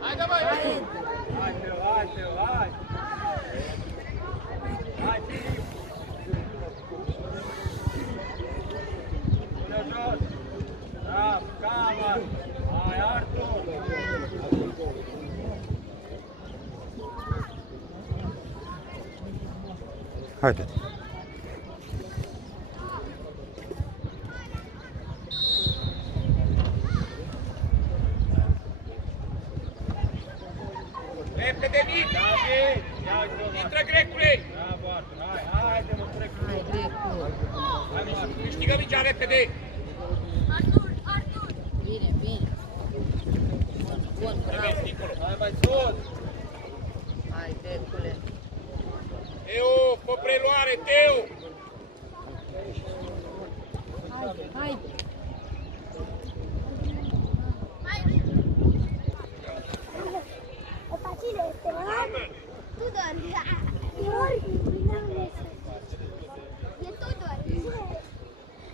Hai, da, băi! Hai, Teo, hai! Hai, Filip! Pune jos! Bravo, Cavan! Hai, Artur! Haideți! Repede, Nic! Intră, Grecule! Bravo, Artur! Hai, haide, mă, Grecule! Hai, Grecu! Hai, mă, Artur! Câștigă mingea, repede! Artur! Bine, bine! Bun, bravo! Hai, mai sus! Hai, Grecule! Teo, pe preluare, Teo! Hai!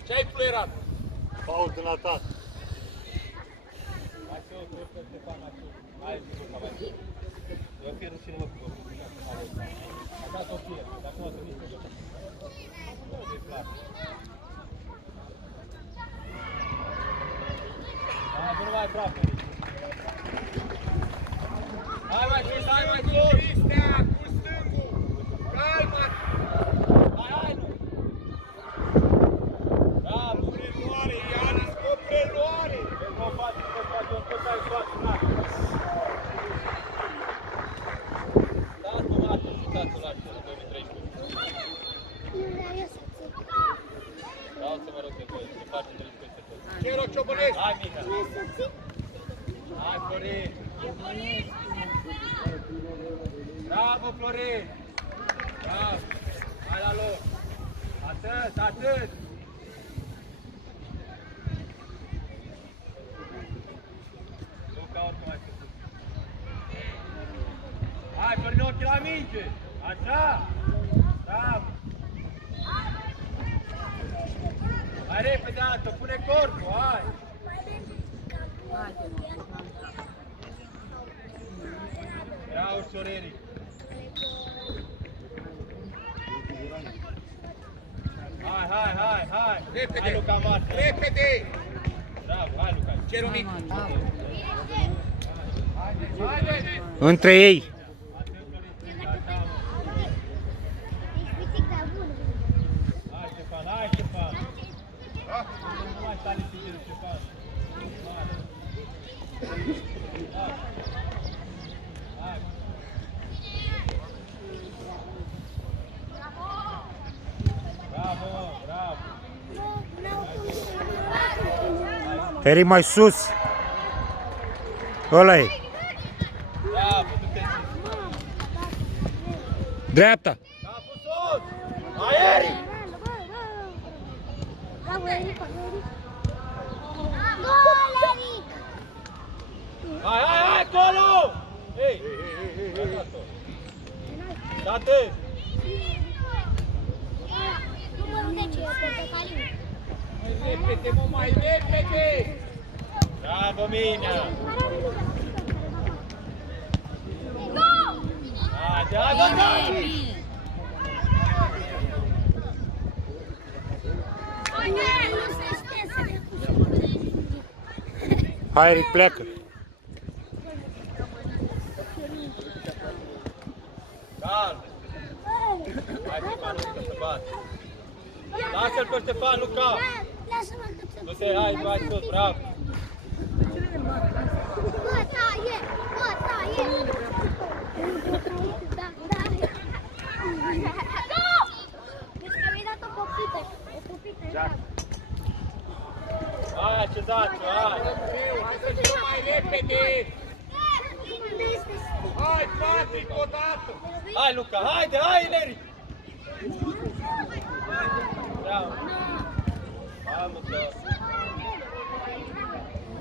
Ce-ai fluierat? Paul din atac. Hai să o trec pe Ștefan, hai să o mai sus. Eu fie rușine, mă, cu a dat o fie, dar acum a trimis pe tot. Nu, de clar. Hai, nu mai bravo. Hai mai sus, hai mai sus! Cristea, cu stângul! Calma! Hai, nu! Bravo, preluare, Ianis, cu preluare! Nu face, tot ai faci, na! Dați-o, Marta, dați-o la acela, 2013. Dați-o, mă rog, de voi, se face 13 tot. Ce rog, Ciobănescu? Hai, Miha! Hai, Florin! Bravo, Florin! Bravo! Hai la loc! Atât, atât! Luca, oricum mai făcut. Hai, Florin, ochii la minge! Așa! Bravo! Hai repede, Anto, pune corpul, hai! Haide, mă! Ia ușorerii! Hai, hai, hai, hai! Repede! Hai, Luca, Marta! Repede! Bravo, hai, Luca! Ceru mic! Haide! Între ei! Hai, Ștefan, hai, Ștefan! Nu mai sta lipit, Ștefan! Hai! Hai! Bravo, bravo! Eri mai sus! Ăla e! Bravo, du-te! Dreapta! Capul sus! Hai, Eri! Hai, hai, hai, acolo! Ei! Date! Mai repede, mă, mai repede! Bravo, Mina! Haide, haide, haide! Hai, Eric, pleacă! Calm! Hai, Ștefan, nu să bate! Lasă-l pe Ștefan, Luca! Du-te, hai, hai sus, bravo! Hai, ce dați, hai! Hai să fiu mai repede! Hai, Patrick, odată! Hai, Luca, haide, hai, Neri! Bravo! Hai, mă, da!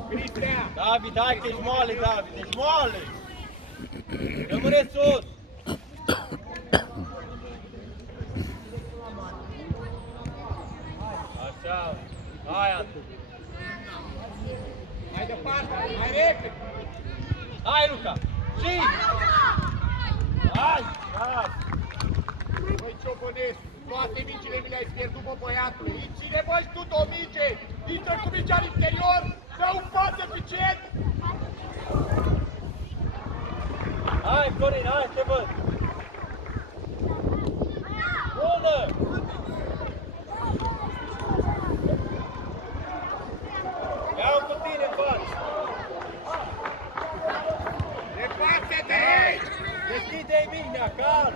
Cristian! David, hai că ești moale, David, ești moale! Rămâne sus! Așa, hai, Antu! Mai departe, mai repede! Hai, Luca! Și! Hai! Hai! Băi, Ciobănescu, toate micile mi le-ai pierdut, bă, băiatule! Îi ține, băi, tu o mice! Intră cu micea în interior! Dă un pas eficient! Hai, Florin, hai, te văd! Bună! Ia-o cu tine în față! Departe-te aici! Deschide-i Mihnea, calm!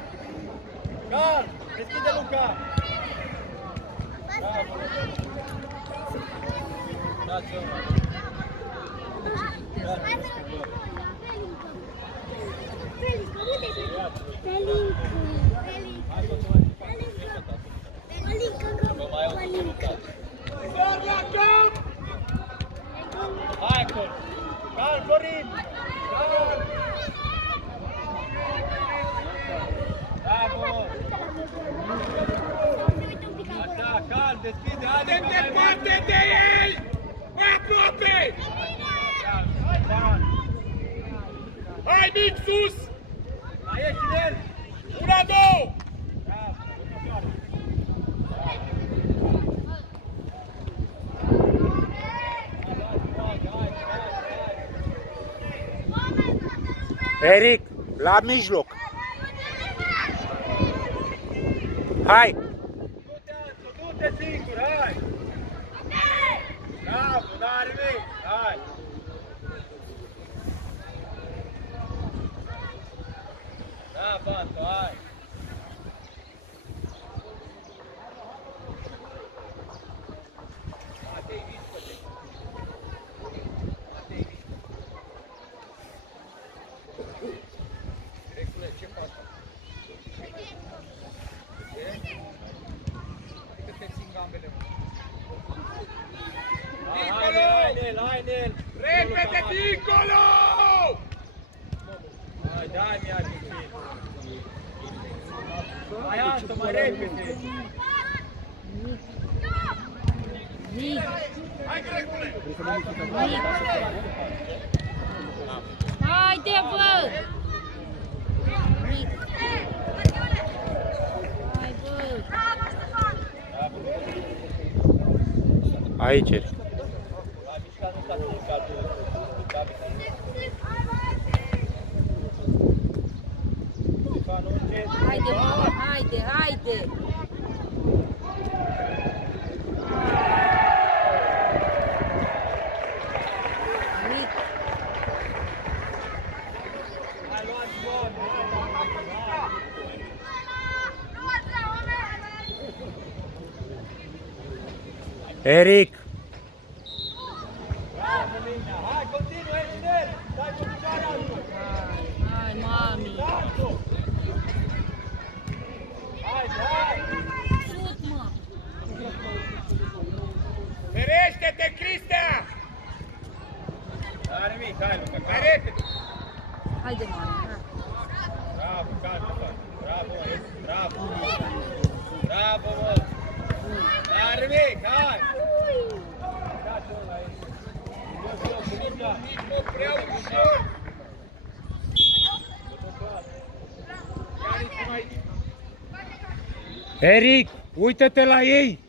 Calm! Deschide Luca! Bravo! Dați-o! Hai acolo! Calm, Florin! Calm! Bravo! Așa, calm, deschide! Haide departe de ei! Mai aproape! Hai, Baran! Hai, mic, sus! Mai ieși în el! Una, două! Eric, la mijloc. Hai! Du-te singur, hai! Bravo, n-are nimic, hai! Da, Banto, hai! Matei, mișcă-te! Matei, mișcă-te! Recule, ce faci? Câte țin gambele, mă? Hai, Nel! Repede, dincolo! Hai, dai-mi ajutor! Hai, Anto, mai repede! Mic! Hai, Grecule! Haide, bă! Mic! Hai, bă! Aici. Haide, bă! Haide, haide! Mic! Eric! Hai, continuă, Nel! Dai cu picioarea lui! Hai, mami! Hai, hai! Șut, mă! Ferește-te, Cristea! N-are nimic, hai, Luca, mai repede! Haide, mami! Bravo, calma, bravo, bravo! Bravo, mă! N-are nimic, hai! Dați-o aici! Jos, cu mingea! Nici mă prea ușor! Ia nici mai... Eric, uită-te la ei!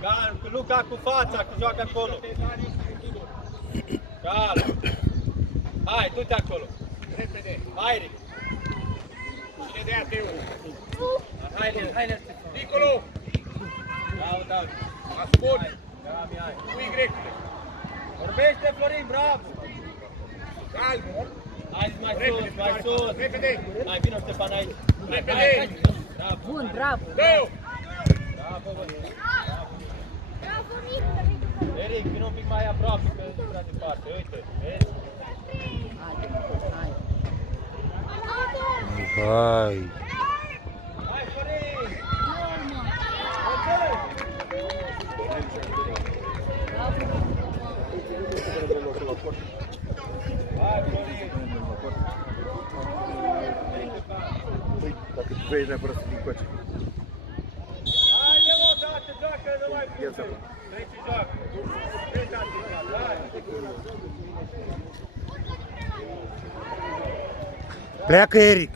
Calm, cu Luca cu fața, că joacă acolo! Calm! Hai, du-te acolo! Repede! Hai, Eric! Cine dea teu? Hai, Nicolo! Da. Ascult! Cu Y! Vorbește, Florin, bravo! Calm! Hai, mai sus, mai sus! Repede! Hai, vină, Ștefan, aici! Repede! Bravo! Bun, bravo! Dă-o! Bravo, bă! Eric, vină un pic mai aproape, că e prea departe. Uite, vezi? Haide, hai! Hai! Hai, Florin! Hai, Florin! Păi, dacă tu vrei neapărat să vin cu aceea. Haide, mă, dată, joacă, nu mai Treci și joacă. Treci articulat, hai. Pleacă, Eric.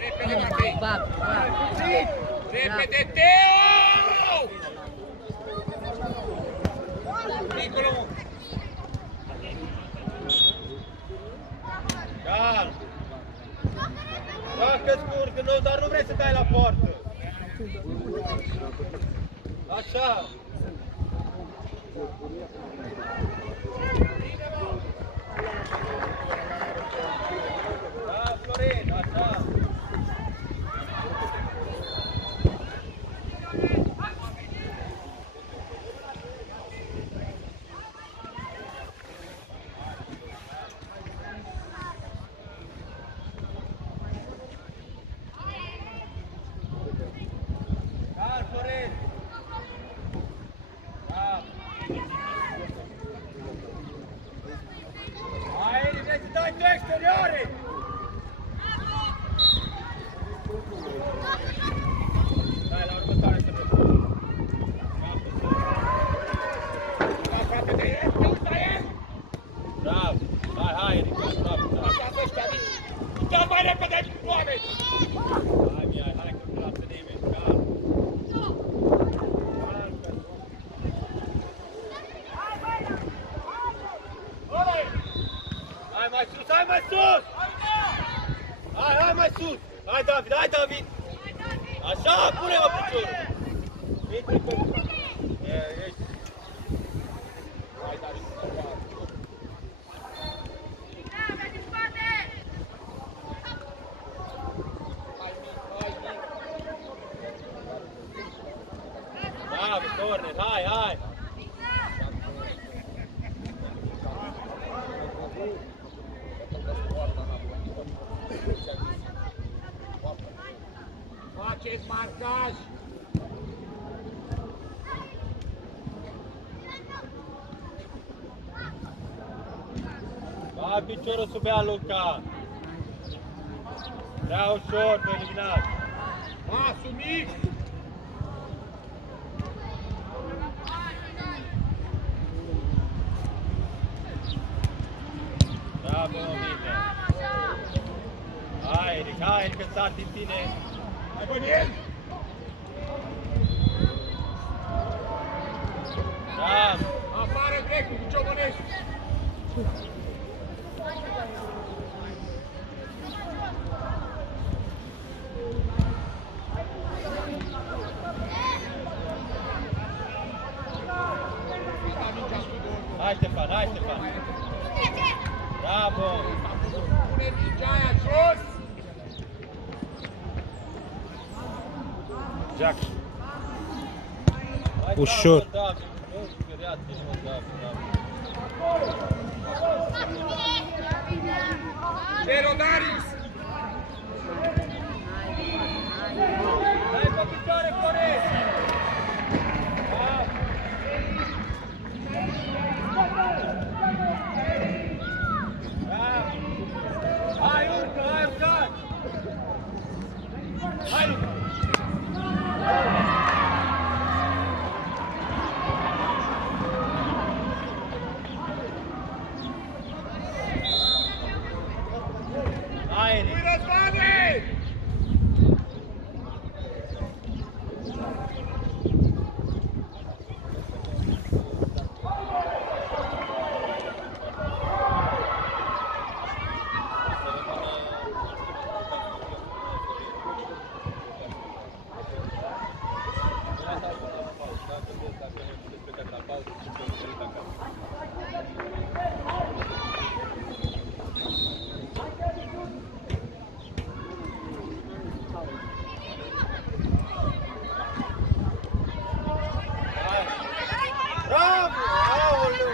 Repede, Matei. Bab, bab. Repede, Teo! Nicolo 1. Calm. Joacă scurt, nu, dar nu vrei să dai la poartă. Așa. Da, Florin, așa. Calm, Florin. Calm. Hai, vrei să dai tu exterioare! Dai la următoare să văd. Da, frate, de el, te uita el! Bravo! Hai, Eric, bravo, bravo! Așa, ăștia mici! Chiar mai repede, oameni! Hai, că nu lasă nimeni, calm! Hai mai sus, hai mai sus! Hai mai sus! Hai David, hai David! Așa, pune-mă piciorul! Intri pe... Ești... Hai David! Bravo, corner, hai! Faceți marcaj! Ba piciorul sub ea, Luca! Prea ușor, pe eliminat! Pasul mic! Bravo, Mine! Hai, Eric, că sar din tine! Hai, Băniel! Bravo! Afară Grecu, cu Ciobănescu! Hai, Ștefan, hai, Ștefan! Bravo! Pune mingea aia jos! Jack. Ușor. Terodarius! Hai pe picioare, Florin! Hai, urcă, hai, urcat! Hai, Luca! Hai, Eric! Răzvane! Bravo! Aoleu!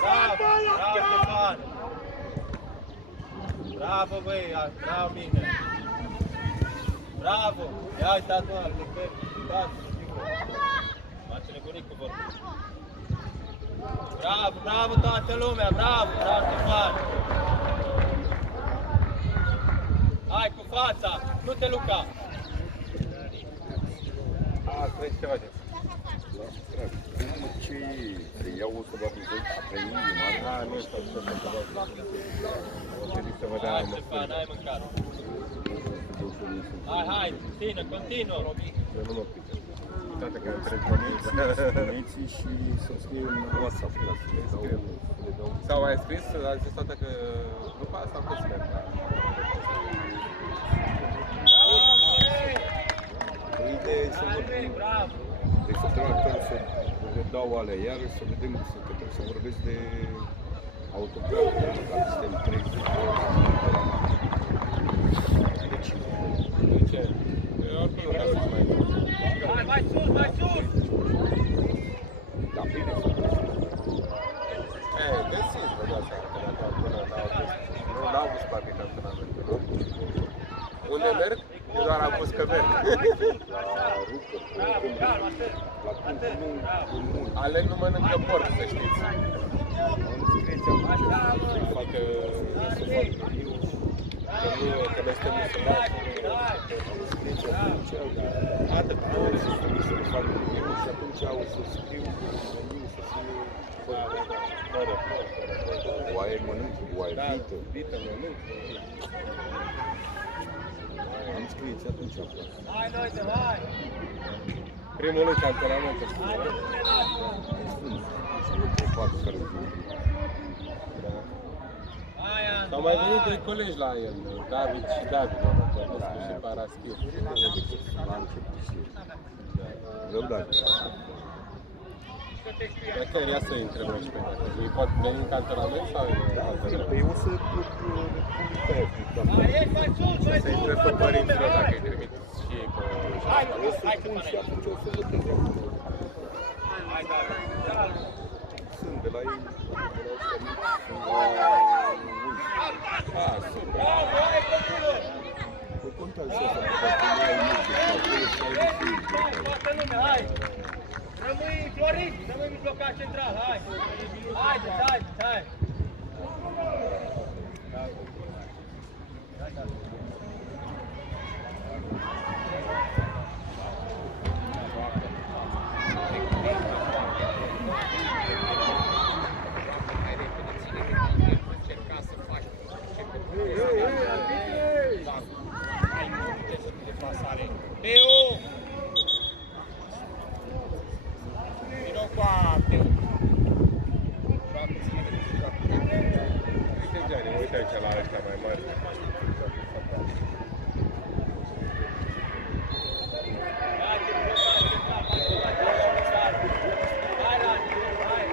Bravo! Bravo, Ștefan! Bravo, băi! Bravo, bine! Bravo! Ia uitați, mă, îl lucrezi! Face nebunic cu vorba! Bravo, bravo toată lumea! Bravo! Bravo, Ștefan! Hai cu fața! Nu te luca! Voi ce faceți? Ce se iau 140 pe inimă? Da, nu știu ce să fac. O trebuie să vă dea Hai, măsură. Ștefan, ai mâncat. Hai, continuă. Eu nu mă pricep. Toate care trec Spuneți și să scriu în WhatsApp. sau ai scris, a zis toată că grupa sau că se Ideea e să Andrei, bravo. Deci săptămâna viitoare să redau alea, iar să vedem că trebuie să vorbesc de autograf, dacă suntem 30. De ce? Eu oricum nu vreau să mai Hai, mai sus, mai sus. Da, bine. deschis, vă dați seama că dacă până la august. Nu în august, practic, antrenamentul. Unde merg? Eu doar am pus că merg. Bravo, calm, atât. Atât, bravo. Aleg nu mănâncă porc, să știți. Că noi suntem musulmani. Atât. Și atunci au să scriu meniu să fie oaie mănânc, oaie vită. Vită mănânc. Am scris atunci. Hai, Noite, hai. Primul lui antrenament, să spun. Hai, Andrei. S-au mai venit doi colegi la el, David și David, Mănătărescu și Paraschiu. La început și răbdare. Dar chiar ia să intre noi și pe dacă îi pot veni în cantonament sau e alternat? Păi o să pun pe aia. Hai, ieși mai sus, mai Să sus. intre pe părinților dacă îi trimit și ei pe... Hai, O să pun și atunci o să votez acolo. hai, da. Sunt de la ei, de la ăștia mici, sunt la Ah, super! Bravo, hai, continuă. Păi contează și asta, că dacă nu ai mici, acolo să ai Ieși, mici. toată lumea, hai. Rămâi, Florin, rămâi mijlocat central, hai. Hai. Teo! Vino qua, Teo. Uite, Gianni, uite aici la ăștia mai mari. Hai, Rani, hai.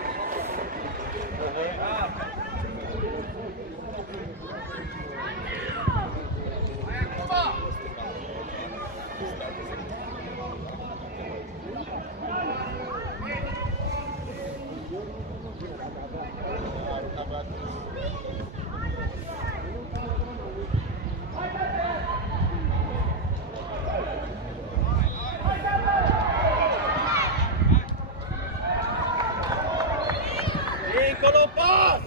Dincolo, pas!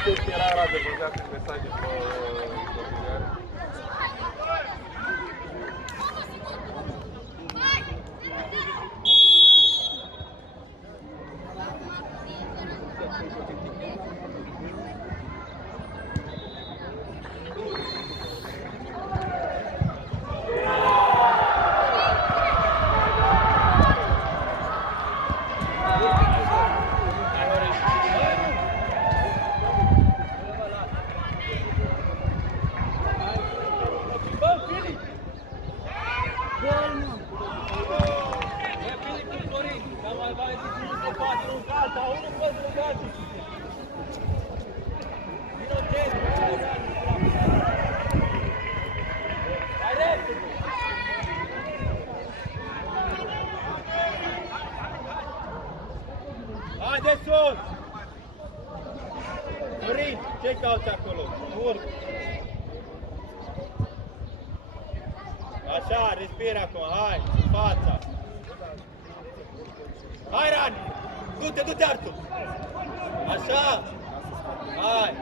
Știți că era ăla de băgat în mesaje pe imobiliare? Bă, Filip! E Filip cu Florin, că mai va zis unul pe patru în calta, unul pe altul. Vino centru, hai, Rani, hai repede! Hai de sus! Florin, ce cauți acolo? Urc! Așa, respira acum, hai, în fața. Hai, Rani! Du-te, Artur! Așa! Hai!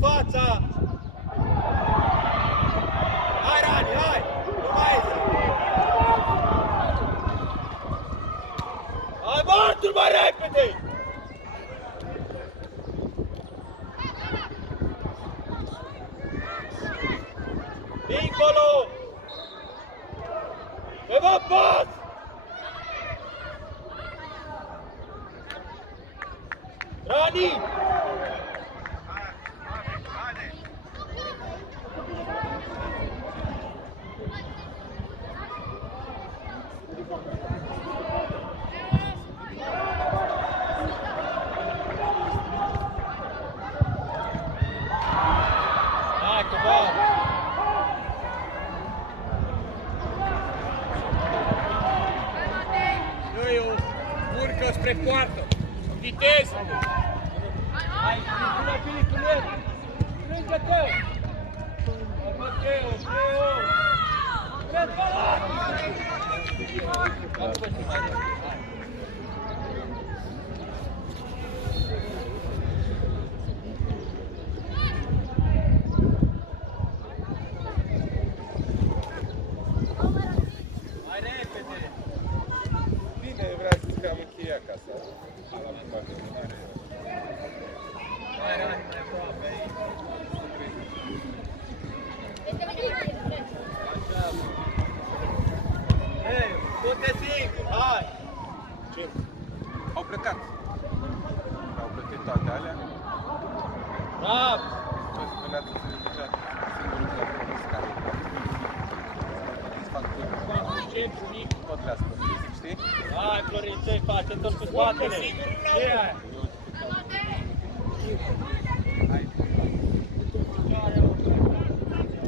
fața! Hai, Rani, hai! Nu mai este! Hai, Bartul, mai repede! Dincolo! Pe vă pas! Rani! Hai, cumva! Iuiu, urcă spre poartă! Viteză! Hai, pune Filip în el! Lângă tău! Hai, Mateo, Mateo! Vreți balat! Hai, puteți mai repede, hai! Hai repede! Bine, vrea să am încheiat casa. Hai, Rani, mai aproape aici! Hei, du-te singur, hai! Ce? Au plecat. Au plătit toate alea. Bravo! Ce spunea tu, zicea, singurul care a promis care îți fac Centru mic! tot le-a spus, știi? Hai, Florin, ce-i faci? Întorci cu spatele! Ce e aia?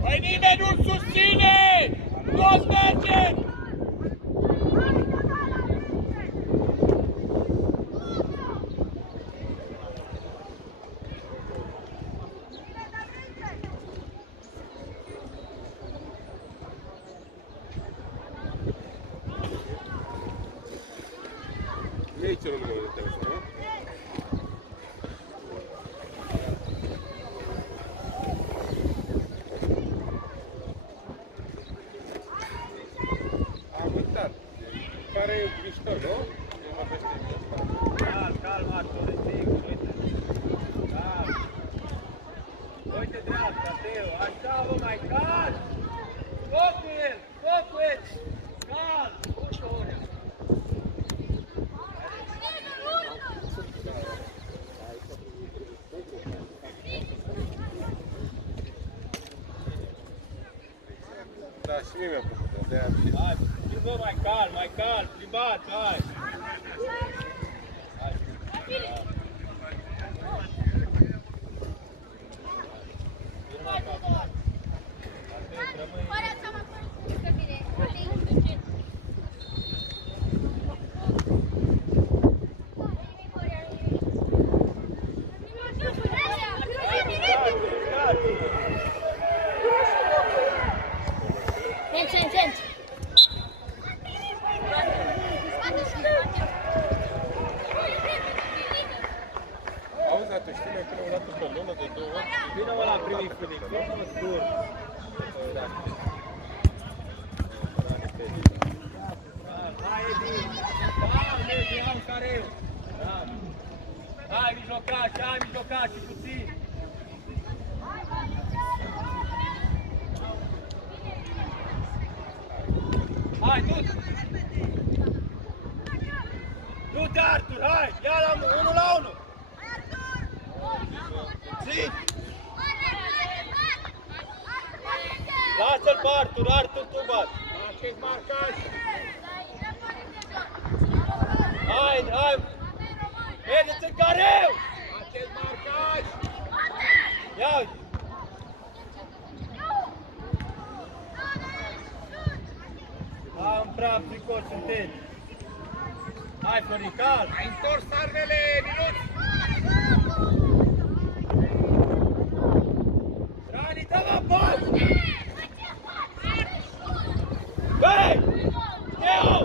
Păi nimeni nu-l susține! Toți mergeți! E aici un număr de telefon, nu? Am uitat. Pare mișto, nu? Calm, calm, Artur, sigur, uite. Calm. Uite dreapta, Teo, așa vă mai calm! Foc cu el, foc cu el! Calm, uite ori! Da, și mie mi-a plăcut, de-aia am zis. Hai, plimbă mai calm, plimbați, hai! Hai. Sent. Auzi, dar tu știi mai până o dată pe lună, de 2 ori? Vină-mă la primii Filip, vină-mă scurt! Hai, Edi! Hai, Edi, am careu! Hai, mijlocași, puțin! Hai, du-te! Du-te, Artur, hai! Ia la 1 la 1! Zi! Lasă-l pe Artur, Artur, tu bați! Acest marcaj! Hai! Mergeți în careu! Acest marcaj! Ia uite! Hai, un praf, tricot, sunteți! Hai, Florin, calm! Ai întors armele, Minuț! Rani, dă-mă pas! Băi! Teo!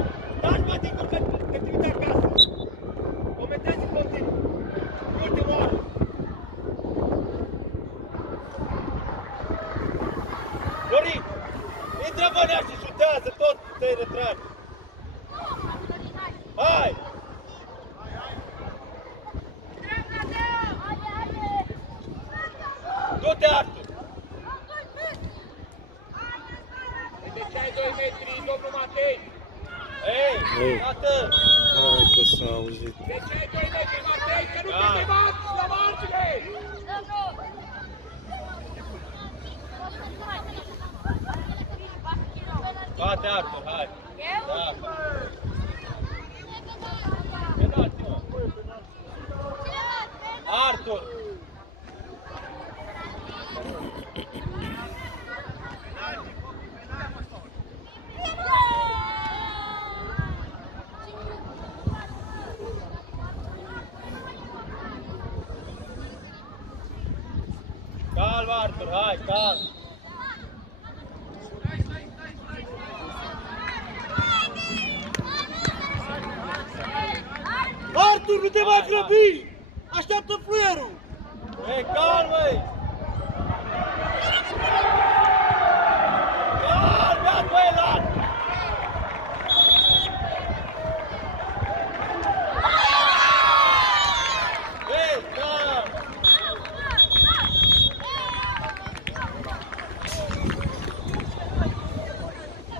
Dați-mă din cur că te trimite acasă! Comentați în continuu! Ultima oară! rămânea și șutează, tot te-ai retragi. Hai! Du-te, Artur! De ce ai 2 metri, domnul Matei? Ei, tată! Hai că s-a auzit. De ce ai 2 metri, Matei? Că nu Da. te bați la margine! Bate, Artur, hai! Da. Penalti, mă! Artur! Calm, Artur, hai, calm! Artur, nu te mai grăbi! Așteaptă fluierul! Ei, calm, măi!